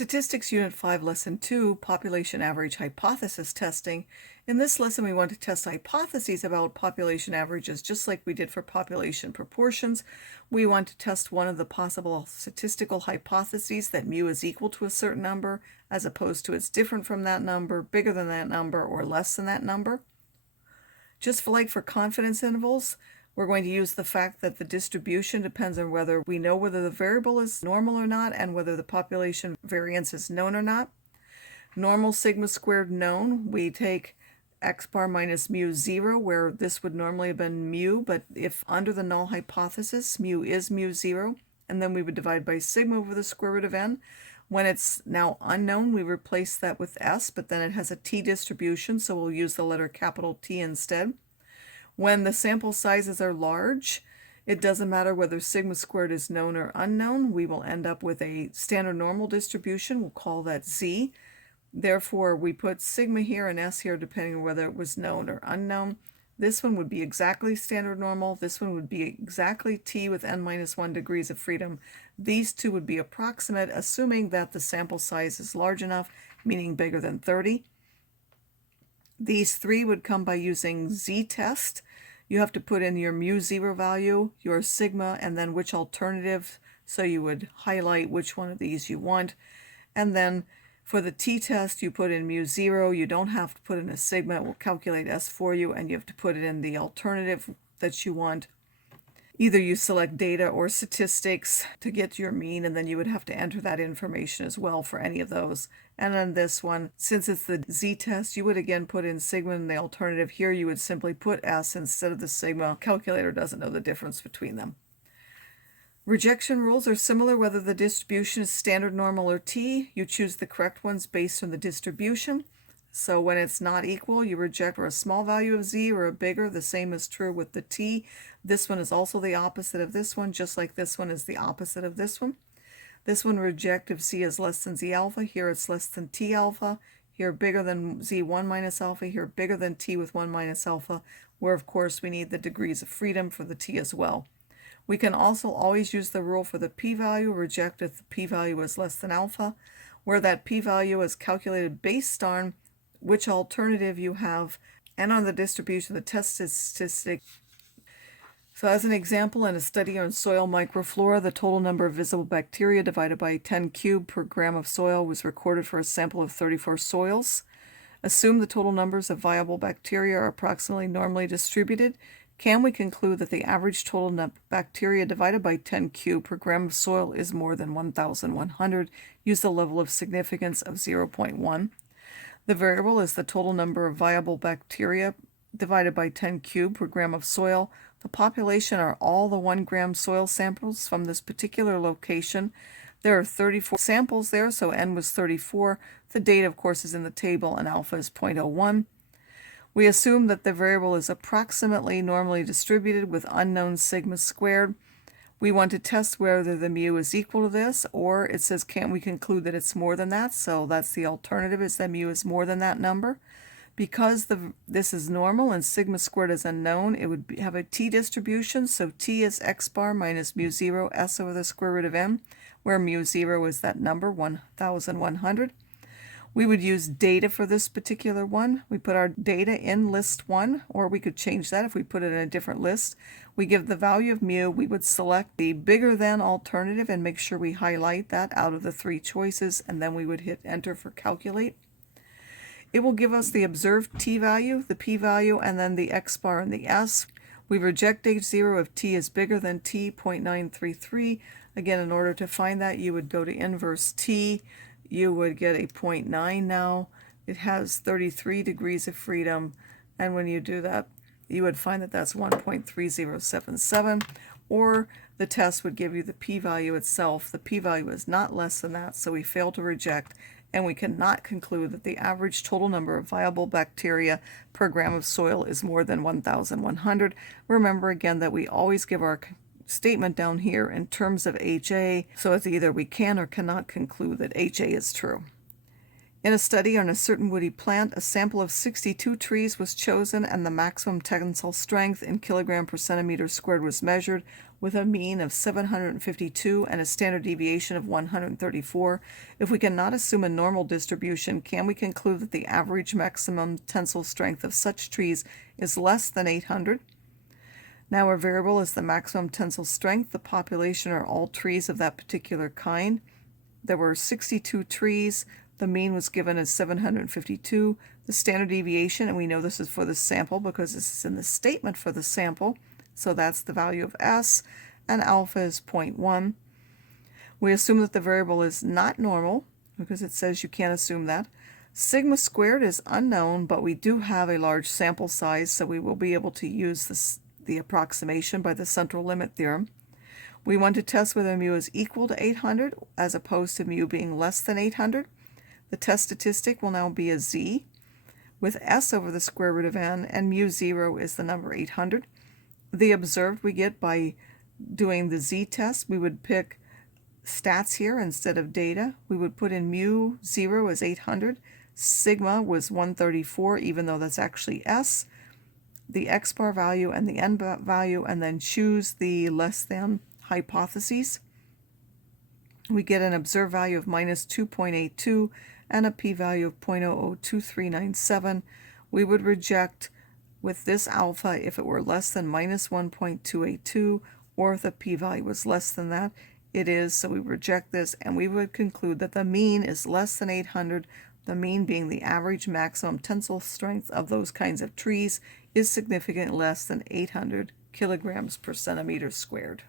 Statistics Unit 5, Lesson 2, Population Average Hypothesis Testing. In this lesson, we want to test hypotheses about population averages, just like we did for population proportions. We want to test one of the possible statistical hypotheses, that mu is equal to a certain number, as opposed to it's different from that number, bigger than that number, or less than that number. Just for confidence intervals, we're going to use the fact that the distribution depends on whether we know whether the variable is normal or not and whether the population variance is known or not. Normal sigma squared known, we take x bar minus mu 0, where this would normally have been mu, but if under the null hypothesis, mu is mu 0, and then we would divide by sigma over the square root of n. When it's now unknown, we replace that with s, but then it has a t distribution, so we'll use the letter capital T instead. When the sample sizes are large, it doesn't matter whether sigma squared is known or unknown. We will end up with a standard normal distribution. We'll call that z. Therefore, we put sigma here and s here depending on whether it was known or unknown. This one would be exactly standard normal. This one would be exactly t with n minus 1 degrees of freedom. These two would be approximate, assuming that the sample size is large enough, meaning bigger than 30. These three would come by using z-test. You have to put in your mu 0 value, your sigma, and then which alternative. So you would highlight which one of these you want. And then for the t-test, you put in mu 0. You don't have to put in a sigma. It will calculate s for you, and you have to put it in the alternative that you want. Either you select data or statistics to get your mean, and then you would have to enter that information as well for any of those. And on this one, since it's the z-test, you would again put in sigma in the alternative. Here you would simply put s instead of the sigma. Calculator doesn't know the difference between them. Rejection rules are similar whether the distribution is standard normal or t. You choose the correct ones based on the distribution. So when it's not equal, you reject for a small value of z or a bigger. The same is true with the t. This one is also the opposite of this one, just like this one is the opposite of this one. This one reject if z is less than z alpha. Here it's less than t alpha. Here bigger than z1 minus alpha. Here bigger than t with 1 minus alpha, where of course we need the degrees of freedom for the t as well. We can also always use the rule for the p-value, reject if the p-value is less than alpha, where that p-value is calculated based on which alternative you have, and on the distribution of the test statistic. So as an example, in a study on soil microflora, the total number of visible bacteria divided by 10 cubed per gram of soil was recorded for a sample of 34 soils. Assume the total numbers of viable bacteria are approximately normally distributed. Can we conclude that the average total bacteria divided by 10 cubed per gram of soil is more than 1,100? Use the level of significance of 0.1. The variable is the total number of viable bacteria divided by 10 cubed per gram of soil. The population are all the 1 gram soil samples from this particular location. There are 34 samples there, so n was 34. The data, of course, is in the table, and alpha is 0.01. We assume that the variable is approximately normally distributed with unknown sigma squared. We want to test whether the mu is equal to this, or it says can we conclude that it's more than that, so that's the alternative, is that mu is more than that number. Because this is normal and sigma squared is unknown, it would have a t distribution, so t is x bar minus mu 0 s over the square root of n, where mu 0 is that number, 1,100. We would use data for this particular one. We put our data in list 1, or we could change that if we put it in a different list. We give the value of mu. We would select the bigger than alternative and make sure we highlight that out of the 3 choices, and then we would hit enter for calculate. It will give us the observed t value, the p value, and then the x bar and the s. We reject h0 if t is bigger than t, 0.933. Again, in order to find that, you would go to inverse t. You would get a 0.9 now. It has 33 degrees of freedom, and when you do that, you would find that that's 1.3077, or the test would give you the p-value itself. The p-value is not less than that, so we fail to reject, and we cannot conclude that the average total number of viable bacteria per gram of soil is more than 1,100. Remember again that we always give our statement down here in terms of HA, so it's either we can or cannot conclude that HA is true. In a study on a certain woody plant, a sample of 62 trees was chosen and the maximum tensile strength in kilogram per centimeter squared was measured with a mean of 752 and a standard deviation of 134. If we cannot assume a normal distribution, can we conclude that the average maximum tensile strength of such trees is less than 800? Now our variable is the maximum tensile strength. The population are all trees of that particular kind. There were 62 trees. The mean was given as 752. The standard deviation, and we know this is for the sample because this is in the statement for the sample, so that's the value of S, and alpha is 0.1. We assume that the variable is not normal because it says you can't assume that. Sigma squared is unknown, but we do have a large sample size, so we will be able to use the approximation by the central limit theorem. We want to test whether mu is equal to 800 as opposed to mu being less than 800. The test statistic will now be a z with s over the square root of n, and mu 0 is the number 800. The observed we get by doing the z-test. We would pick stats here instead of data. We would put in mu 0 as 800. Sigma was 134, even though that's actually s. The x bar value and the n value, and then choose the less than hypotheses. We get an observed value of minus 2.82 and a p-value of 0.002397. We would reject with this alpha if it were less than minus 1.282, or if the p-value was less than that. It is, so we reject this, and we would conclude that the mean is less than 800, the mean being the average maximum tensile strength of those kinds of trees is significantly less than 800 kilograms per centimeter squared.